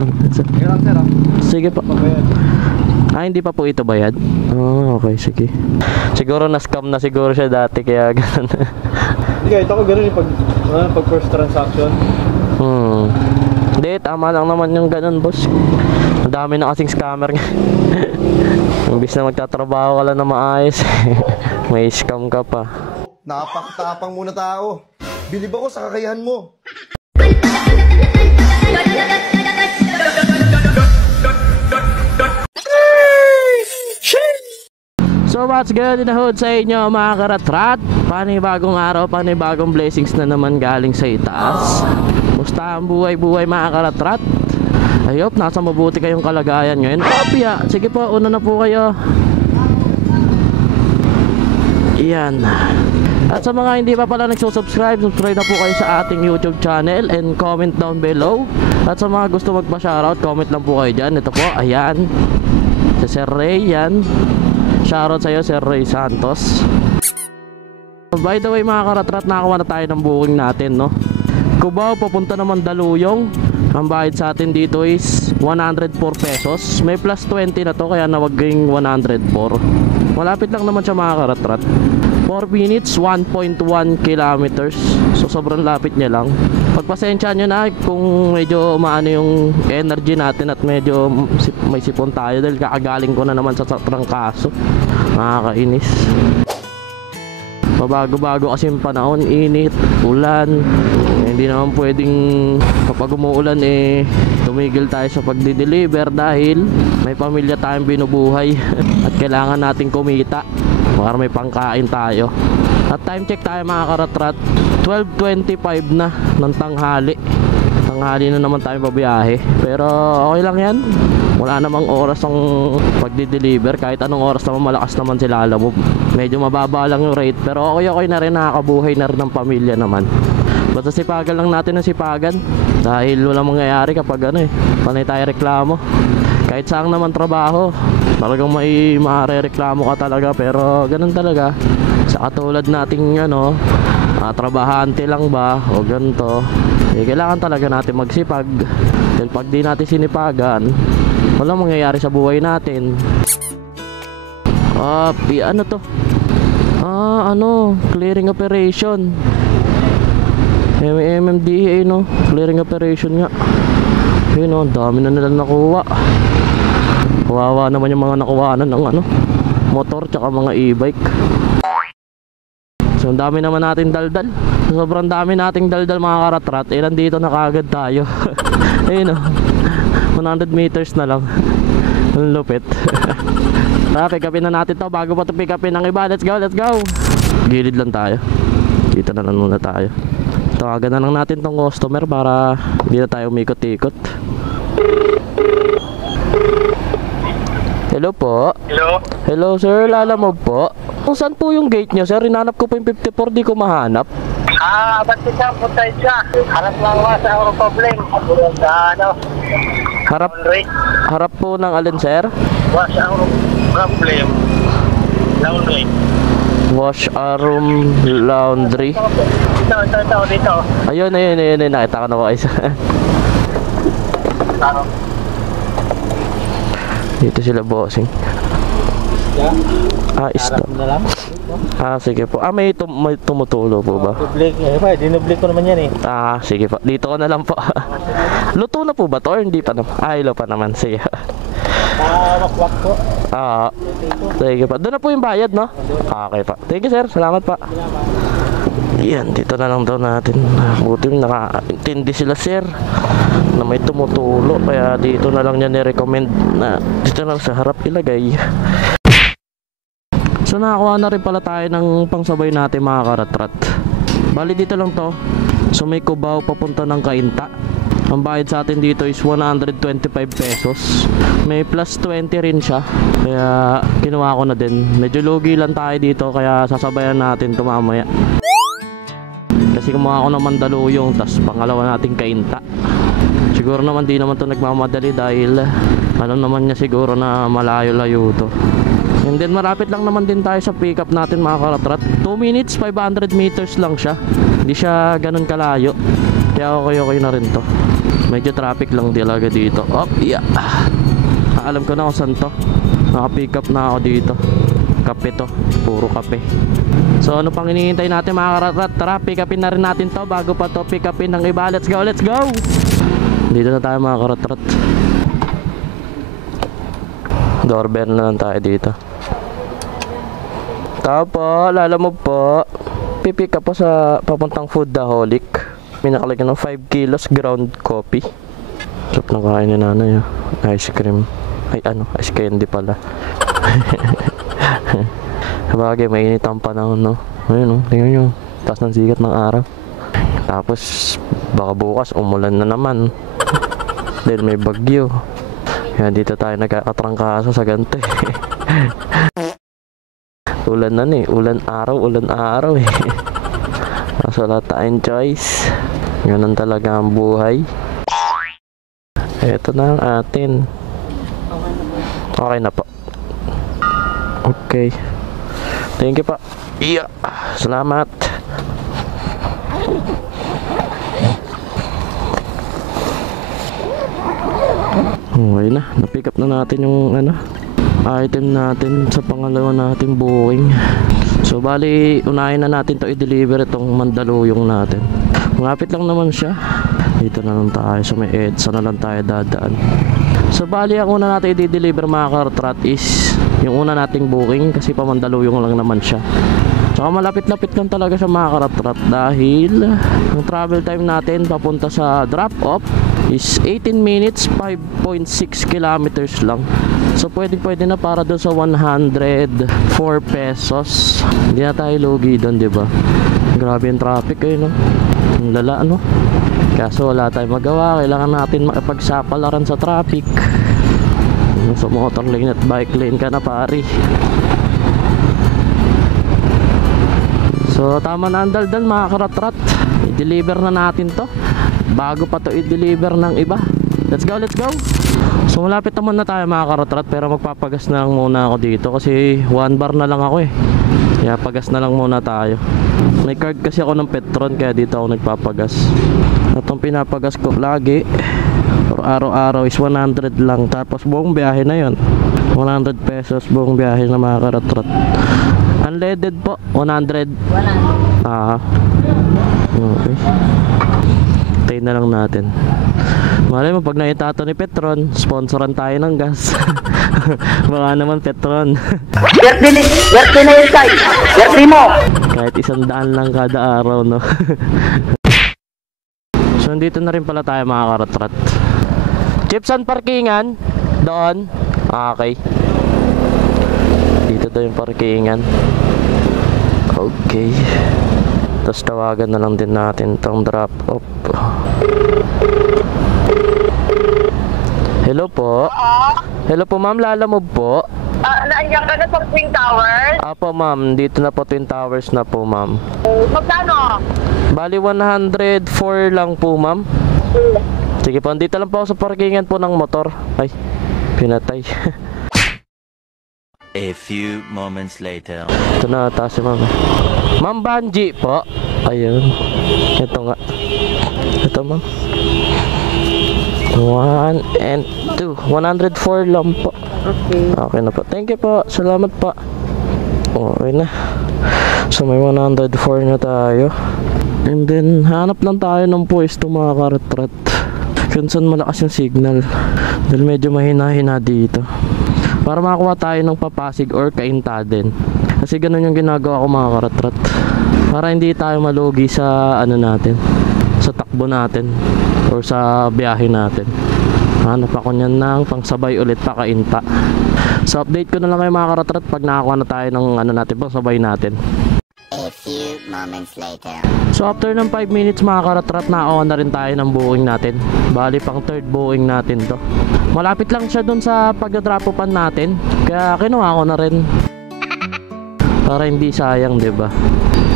lang. Ganun sir, Sige po. Pagbayad. Hindi pa po ito bayad? Okay, sige. Siguro na-scam na siguro siya dati kaya ganun. Hindi ito ko ganun yung pag first transaction. Hindi, tama lang naman yung ganun, boss. Ang dami na kasing scammer. Imbis na magtatrabaho ka lang na maayos, may scam ka pa. Napakatapang muna tao. Bilib ako sa kakayahan mo. So what's good in the hood sa inyo mga karatrat? Panibagong araw, panibagong blessings na naman galing sa itaas. Musta ang buhay-buhay mga karatrat? I hope nasa mabuti kayong kalagayan ngayon. Opya, sige po, una na po kayo. Iyan. At sa mga hindi pa pala nagsusubscribe, subscribe na po kayo sa ating YouTube channel and comment down below. At sa mga gusto magpa-shoutout, comment lang po kayo dyan. Ito po, ayan, si Sir Ray, yan. Shoutout sa'yo, Sir Ray Santos. By the way mga karatrat, nakakuha na tayo ng booking natin, no? Cubao, papunta naman Daluyong. Ang bayad sa atin dito is 104 pesos. May plus 20 na to, kaya nawaging 104. Malapit lang naman siya mga karatrat. 4 minutes, 1.1 kilometers. So sobrang lapit niya lang. Pagpasensya nyo na kung medyo maano yung energy natin at medyo may sipon tayo dahil kakagaling ko na naman sa trangkaso. Nakakainis. Pabago-bago kasi yung panahon, init, ulan. Hindi naman pwedeng kapag umuulan tumigil tayo sa pagdi-deliver dahil may pamilya tayong binubuhay at kailangan natin kumita para may pangkain tayo. At time check tayo mga karatrat, 12:25 na ng tanghali. Tanghali na naman tayo pabiyahe, pero okay lang yan. Wala namang oras ang pagdi-deliver. Kahit anong oras naman malakas naman sila alam mo. Medyo mababa lang yung rate, pero okay na rin, nakakabuhay na rin ng pamilya naman. Basta sipagan lang natin ng sipagan dahil walang mangyayari kapag panay tayo reklamo. Kahit saan naman trabaho, talagang may marereklamo ka talaga, pero ganun talaga. Sa katulad nating trabahante lang ba o ganito, kailangan talaga natin magsipag. Dahil pag di natin sinipagan, walang mangyayari sa buhay natin. Ano to? Clearing operation. MMDA, no? Clearing operation nga. Yun, dami na nila nakuha. Kawawa naman yung mga nakuhanan ng motor tsaka mga e-bike. So ang dami naman natin daldal. Sobrang dami nating daldal mga karatrat. Nandito na kagad tayo. Ayun 100 meters na lang. Ang lupit. Pick upin na natin to bago pa ito pick upin ng iba. Let's go, let's go. Gilid lang tayo. Dito na lang muna tayo. Tawagan na lang natin tong customer para hindi na tayo umikot-ikot. Hello po. Hello? Hello sir, Lalamove po. Kung saan po yung gate nyo sir? Hinanap ko po yung 54, di ko mahanap. Ba't siya punta siya? Harap lang ba sa Euro problem? Sa Harap po ng alin sir? Sa Euro problem. Laundry. Wash room laundry. Dito. Ayun, nakita ko na po guys. Dito sila bossing. Stop. Sige po. May tumutulo po ba? Dinublik ko naman yan Sige po. Dito ko na lang po. Luto na po ba to or hindi pa naman? Ilo pa naman. Sige. Wakwak ko. Sige pa. Doon na po yung bayad, no? Okay pa. Thank you sir. Salamat pa. Yan, dito na lang daw natin. Buti nakaintindi sila sir na may tumutulo, kaya dito na lang niya ni-recommend na dito na lang sa harap ilagay. So nakakuha na rin pala tayo ng pangsabay natin mga karatrat. Bali dito lang to. So may Cubao papunta ng Cainta. Ang bayad sa atin dito is 125 pesos. May plus 20 rin siya, kaya kinuha ko na din. Medyo lugi lang tayo dito, kaya sasabayan natin ito mamaya. Kasi kumuha ko ng Mandaluyong, tas pangalawa nating Cainta. Siguro naman di naman to nagmamadali dahil alam naman niya siguro na malayo-layo to. And then marapit lang naman din tayo sa pick up natin mga karatrat. 2 minutes, 500 meters lang siya. Hindi siya ganun kalayo, kaya okay na rin to. Medyo traffic lang talaga dito. Oh, yeah. Alam ko na kung saan to. Naka-pick up na ako dito. Kape to, puro kape. So ano pang hinihintay natin mga karatrat? Tara, pick upin na rin natin to bago pa to pick upin ng iba. Let's go, let's go! Dito na tayo mga karatrat. Doorbell na lang tayo dito. Tao po, lalamove po. Pipick up po sa papuntang Foodaholic. May nakalagyan ng 5 kilos ground coffee. Sarap na kain ni nanay. Ice cream. Ay ano, ice candy pala. Sabagay, mainit ang panahon, no? Ayun, no? Tingnan nyo. Taas ng sikat ng araw. Tapos, baka bukas, umulan na naman. Dahil may bagyo. Kaya dito tayo nagkakatrangkaso sa ganito, Ulan na eh. Ulan araw eh. Kaso wala tayong choice. Ganun talaga ang buhay. Ito na ang atin. Okay na po. Okay. Thank you pa. Iya. Salamat. Okay na. Na-pick up na natin yung item natin sa pangalawa natin booking. So bali unahin na natin to i-deliver itong Mandaluyong natin. Malapit lang naman siya. Dito na lang tayo sa may EDSA na lang tayo dadaan. So bali ang una natin i-deliver mga karatrat is yung una nating booking kasi pa Mandaluyong lang naman siya. Saka malapit-lapit lang talaga sa mga karatrat dahil ang travel time natin papunta sa drop off is 18 minutes 5.6 kilometers lang. So pwede na para doon sa 104 pesos. Hindi na tayo lugi doon, 'di ba? Grabe yung traffic no. Ang lala no. Kaso wala tayong magawa, kailangan natin makipagsapalaran sa traffic. Sa motor lane at bike lane ka na pari. So tama na ang daldal mga karatrat. I-deliver na natin to bago pa to i-deliver ng iba. Let's go, let's go. So malapit naman na tayo mga karatrat, pero magpapagas na lang muna ako dito kasi 1 bar na lang ako eh. Kaya pagas na lang muna tayo. May card kasi ako ng Petron kaya dito ako nagpapagas. At ang pinapagas ko lagi araw-araw is 100 lang. Tapos buong biyahe na yon 100 pesos buong biyahe na mga karatrat. Unleaded po 100. Okay. Tayo na lang natin. Malay mo pag naitato ni Petron, sponsoran tayo ng gas. Baka naman Petron. Werte na yung site. Werte mo. Kahit 100 lang kada araw, no? So dito na rin pala tayo mga karatrat. Chipson parkingan doon. Okay. Dito daw yung parkingan. Okay. Tapos tawagan na lang din natin tong drop off. Hello po. Hello po ma'am, lalamove po. Naandiyan ka na sa Twin Towers? Apo ma'am, dito na po Twin Towers na po ma'am. Magkano? Bali 104 lang po ma'am. Sige po, dito lang po ako sa parkingan po ng motor. Ay, pinatay. A few moments later. Ito na ata si ma'am. Ma'am Banji po. Ayun. Ito nga. Ito ma'am. 1 and 2. 104 lang po. Okay. Okay na po. Thank you po. Salamat po. Okay na. So may 104 na tayo. And then hanap lang tayo ng pwesto mga karatrat. Kung saan malakas yung signal. Dahil medyo mahina-hina dito. Para makakuha tayo ng Papasig or Kaintaden. Kasi ganun yung ginagawa ko mga karatrat. Para hindi tayo malugi sa natin. Sa takbo natin. Or sa biyahe natin. Hanap ako niyan ng pangsabay ulit pakainta. So update ko na lang kayo mga karatrat pag nakakuha na tayo ng natin pangsabay natin. A few moments later. So after ng 5 minutes mga karatrat, nakakuha na rin tayo ng booking natin. Bali pang third booking natin to. Malapit lang siya dun sa pagdadrop-upan natin. Kaya kinuha ko na rin. Para hindi sayang, 'di ba?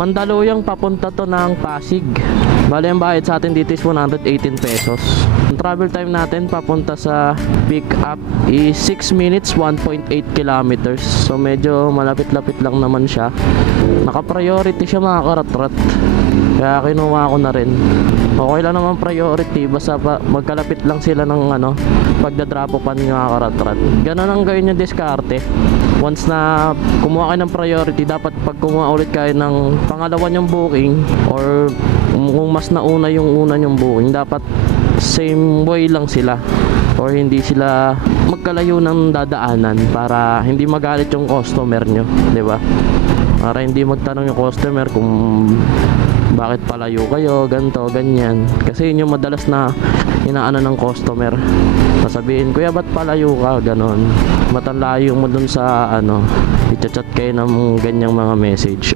Mandaluyong papunta to ng Pasig. Bali ang bayad sa atin dito is 118 pesos. Ang travel time natin papunta sa pick up is 6 minutes 1.8 kilometers. So medyo malapit-lapit lang naman siya. Naka-priority siya mga karatrat. Kaya kinuha ko na rin. Okay lang naman priority, basta magkalapit lang sila ng ano, pagdadrop off ng mga karatrat. Ganun ang gawin yung diskarte. Once na kumuha kayo ng priority, dapat pag kumuha ulit kayo ng pangalawa yung booking, or kung mas nauna yung una yung booking, dapat same way lang sila, or hindi sila magkalayo ng dadaanan para hindi magalit yung customer nyo, di ba? Para hindi magtanong yung customer kung bakit palayo kayo, ganto, ganyan. Kasi yun yung madalas na inaano ng customer. Sasabihin, kuya ba't palayo ka, ganon. Matalayo mo dun sa ano, i-chat kayo ng ganyang mga message.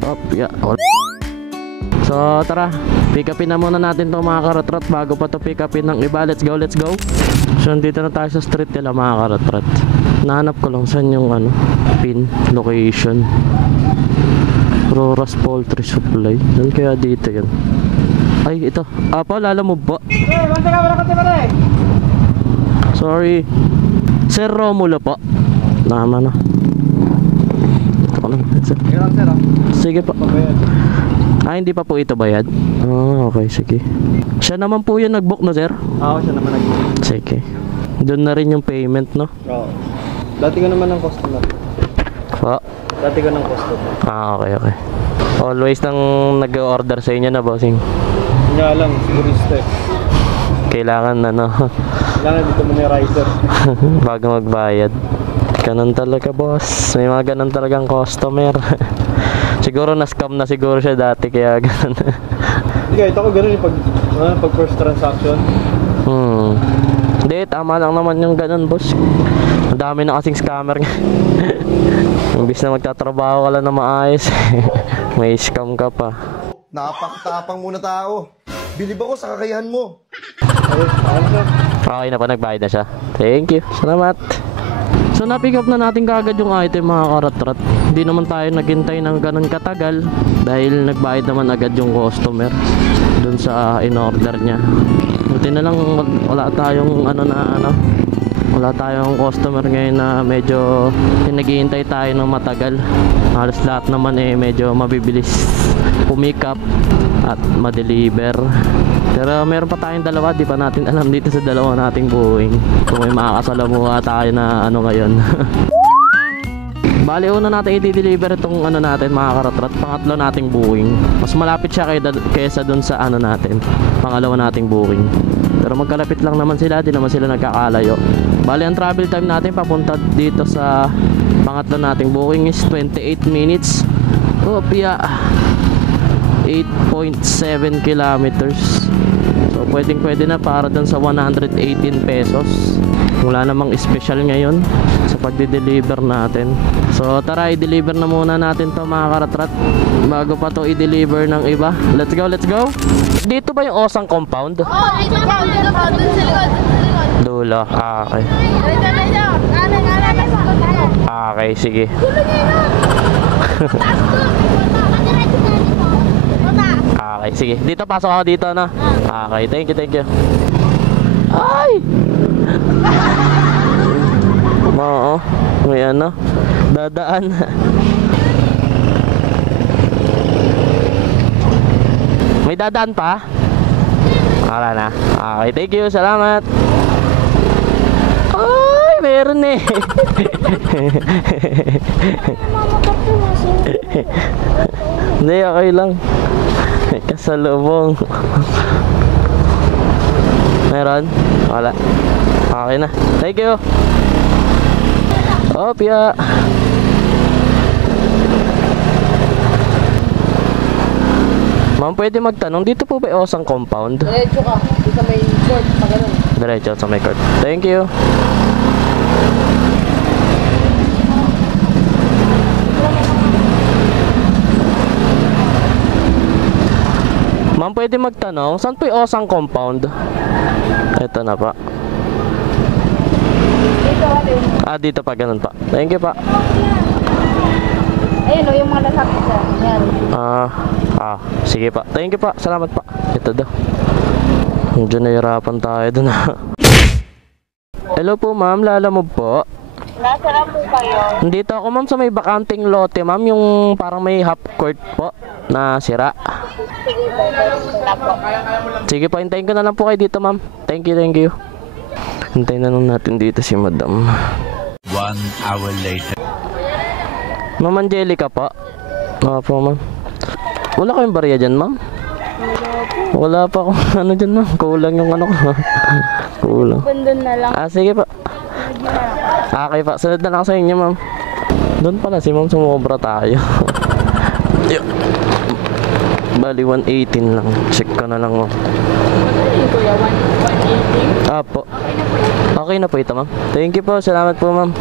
So tara, pick upin na muna natin to mga karatrat bago pa to pick upin ng iba. Let's go, let's go. So nandito na tayo sa street nila mga karatrat. Nahanap ko lang saan yung ano, pin location. Roras Poultry Supply. Saan kaya dito yun? Ay, ito. Apa, lala mo ba? Sorry. Sir Romulo po. Naman na. Ito lang, sir. Sige po. Ah, hindi pa po ito bayad? Ah, okay, sige. Siya naman po yung nag-book na, sir? Ako siya naman nag-book. Sige. Doon na rin yung payment, no? Oo. Dati ko naman ng customer. Po? Dati ko ng customer. Ah, okay, okay. Always nang nag-order sa inyo na, bossing. Nga lang, sigurista eh. Kailangan ano, Kailangan dito mo ni rider. bago magbayad. Ganun talaga, boss. May mga ganun talagang customer. Siguro na-scam na siguro siya dati, kaya ganun. Hindi kahit ako ganun yung pag first transaction. Hindi, tama lang naman yung ganun, boss. Ang dami na kasing scammer nga. Imbis na magtatrabaho ka lang na maayos, may scam ka pa. Napakatapang muna tao. Bilib ako sa kakayahan mo. Okay na pa, nagbayad na siya. Thank you, salamat. So na-pick up na natin kaagad yung item mga karatrat. Hindi naman tayo naghintay ng ganun katagal dahil nagbayad naman agad yung customer dun sa in-order niya. Buti na lang wala tayong wala tayong customer ngayon na medyo naghihintay tayo ng matagal. Halos lahat naman medyo mabibilis pumick up at ma-deliver. Pero meron pa tayong dalawa, di pa natin alam dito sa dalawa nating buhing kung may makakasalamuha tayo na ngayon. Bali, una natin i-deliver itong natin mga karatrat, pangatlo nating booking. Mas malapit siya kaysa dun sa natin, pangalawa nating booking. Pero magkalapit lang naman sila, di naman sila nagkakalayo. Bali, ang travel time natin papunta dito sa pangatlo nating booking is 28 minutes. Opya, 8.7 kilometers. So pwede na para dun sa 118 pesos. Wala namang special ngayon sa pagde-deliver natin. So tara, i-deliver na muna natin to mga karatrat bago pa to i-deliver ng iba. Let's go, let's go. Dito ba yung Osang compound? Oo, dito pa. Dito pa. Doon sa likod. Dulo. Ah, okay. Dito. Okay, sige. Okay, sige. Dito, pasok ako dito na. Okay, thank you, thank you. Ay! Oo, may dadaan. May dadaan pa? Wala na. Okay, thank you, salamat. Ay, meron Hindi, okay lang. Kasalubong. Meron? Wala. Okay na. Thank you. Opya. Ma'am, pwede magtanong, dito po ba Osang compound? Diretso ka. Dito sa may court. Pagano'n. Diretso sa may court. Thank you. Ma'am, pwede magtanong, saan po yung Osang compound? Ito na pa. Dito, Ah, dito pa, ganun pa. Thank you pa. ayun o, yung mga nasakit sa yan. Sige pa. Thank you pa. Salamat pa. Ito daw. Medyo nahirapan tayo dun. Hello po ma'am, lalamove po. Nasaan po kayo? Nandito ako ma'am sa may bakanting lote ma'am, yung parang may half court po na sira. Sige po, wala po. Sige po, hintayin ko na lang po kayo dito, ma'am. Thank you, thank you. Hintayin na lang natin dito si madam. 1 hour later. Ma'am Angelica po. Po, ma'am. Wala kayong barya dyan, ma'am? Wala pa akong ano dyan, ma'am. Kulang yung ano ko. Kulang. Bandun na lang. Sige pa. Okay pa. Sunod na lang sa inyo, ma'am. Doon pala si ma'am, sumobra tayo. Bali, 118 lang. Check ko na lang, ma'am. Kuya, 180. Apo. Okay na po ito, ma'am. Thank you po. Salamat po, ma'am.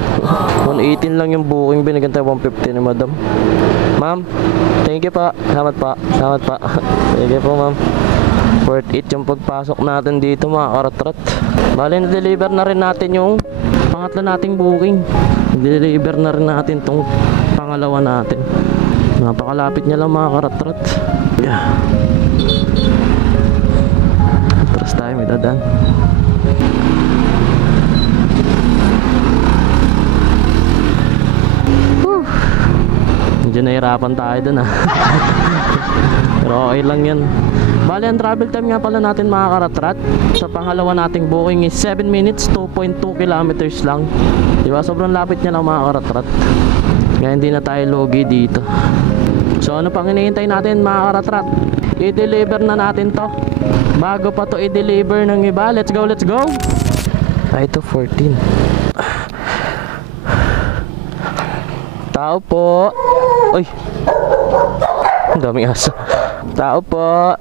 118 lang yung booking. Binigyan tayo 150 ni madam. Ma'am, thank you po. Salamat pa. Salamat pa. Thank you po, ma'am. Worth it yung pagpasok natin dito, mga karatrat. Bali, na-deliver na rin natin yung pangatlo nating booking. Na-deliver na rin natin tong pangalawa natin. Napakalapit niya lang, mga karatrat. Yeah. Atras tayo, may dadaan. Medyo nahirapan tayo dun, ha. Pero okay lang yan. Bali, ang travel time nga pala natin, mga karatrat, sa pangalawa nating booking is 7 minutes, 2.2 kilometers lang. Diba? Sobrang lapit niya lang, mga karatrat. Kaya hindi na tayo logi dito. So ano pang hinihintay natin, mga karatrat? I-deliver na natin to. Bago pa to i-deliver ng iba. Let's go, let's go. Ay, ito 14. Tao po. Uy, ang daming aso. Tao po.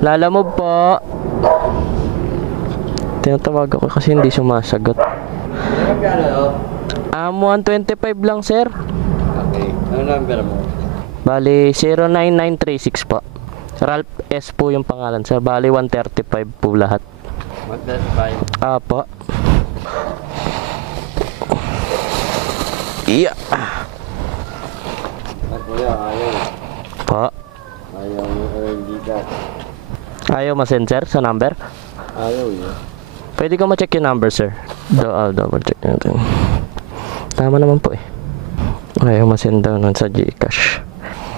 Lalamove po. Tinatawag ako kasi hindi sumasagot. 125 lang, sir. Okay. Ano number mo? Bali 09936 po. Ralph S po yung pangalan, sir. Bali 135 po lahat. 135. Apo. Iya. Kuya, ayaw. Po. Ayaw yung Erlita. Ayaw ma-send, sir, sa number? Ayaw yun. Pwede ko ma-check yung number, sir. Double check natin. Tama naman po eh. Ayaw ma-send daw nun sa Gcash.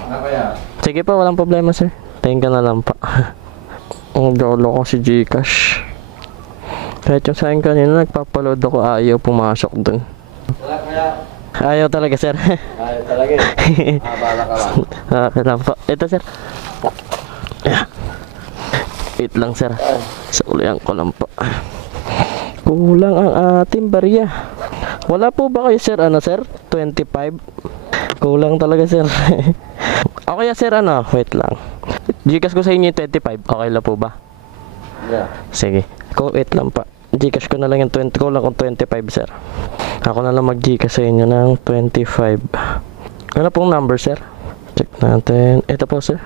Kaya? Sige po, walang problema, sir. Tingin ka na lang pa. Ang dolo ko si Gcash. Kahit yung sa akin kanina, nagpapaload ako, ayaw pumasok dun. Wala kaya? Ayaw talaga, sir. Ayaw talaga eh. Bala ka lang. Okay lang po. Ito, sir. Wait lang, sir. Sa ulian ko lang po. Kulang ang ating barya. Wala po ba kayo, sir? Ano, sir? 25? Kulang talaga, sir. Okay, sir. Ano? Wait lang. Gcash ko sa inyo yung 25. Okay lang po ba? Yeah. Sige. Wait lang pa. Gcash ko na lang yung 20. Kulang kong 25, sir. Ako na lang mag-Gcash sa inyo ng 25. Ano pong number, sir? Check natin. Ito po, sir.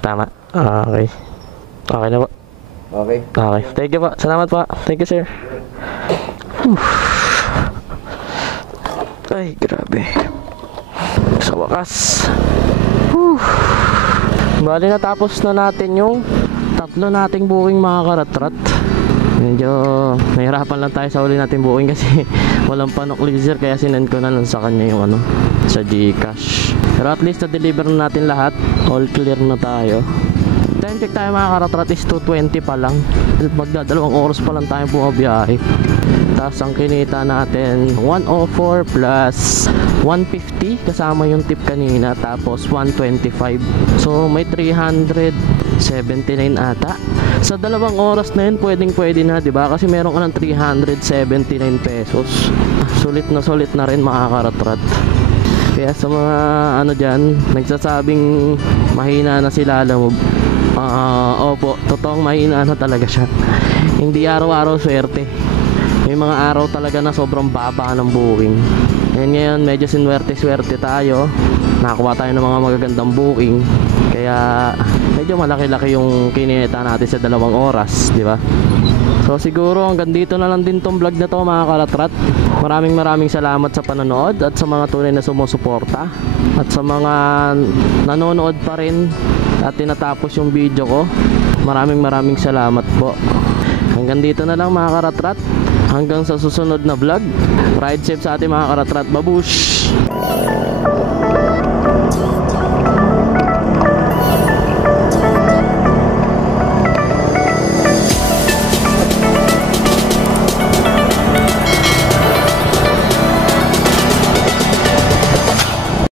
Tama. Okay. Okay na po. Okay. Okay. Thank you po. Salamat po. Thank you, sir. Ay, grabe. Sa wakas. Bali, natapos na natin yung tatlo nating booking, mga karatrat. Medyo nahirapan lang tayo sa uli nating booking kasi walang panukli, sir. Kaya sinend ko na lang sa kanya yung ano, sa Gcash. Pero at least na-deliver na natin lahat. All clear na tayo. Time check tayo, mga karatrat, is 2:20 pa lang. Magdadalawang oras pa lang tayo bumabiyahe. Tapos ang kinita natin 104 plus 150 kasama yung tip kanina, tapos 125. So may 379 ata. Sa dalawang oras na yun, pwede na, diba? Kasi meron ka ng 379 pesos. Sulit na rin, mga karatrat. Kaya sa mga ano dyan, nagsasabing mahina na si Lalamove, opo, totoong mahina na talaga siya. Hindi araw-araw swerte. May mga araw talaga na sobrang baba ng booking. And ngayon, medyo sinwerte-swerte tayo. Nakakuha tayo ng mga magagandang booking. Kaya medyo malaki-laki yung kinita natin sa dalawang oras, di ba? So siguro hanggang dito na lang din tong vlog na to, mga karatrat. Maraming salamat sa panonood at sa mga tunay na sumusuporta. At sa mga nanonood pa rin at tinatapos yung video ko, maraming salamat po. Hanggang dito na lang, mga karatrat. Hanggang sa susunod na vlog. Ride safe sa ating mga karatrat. Babush!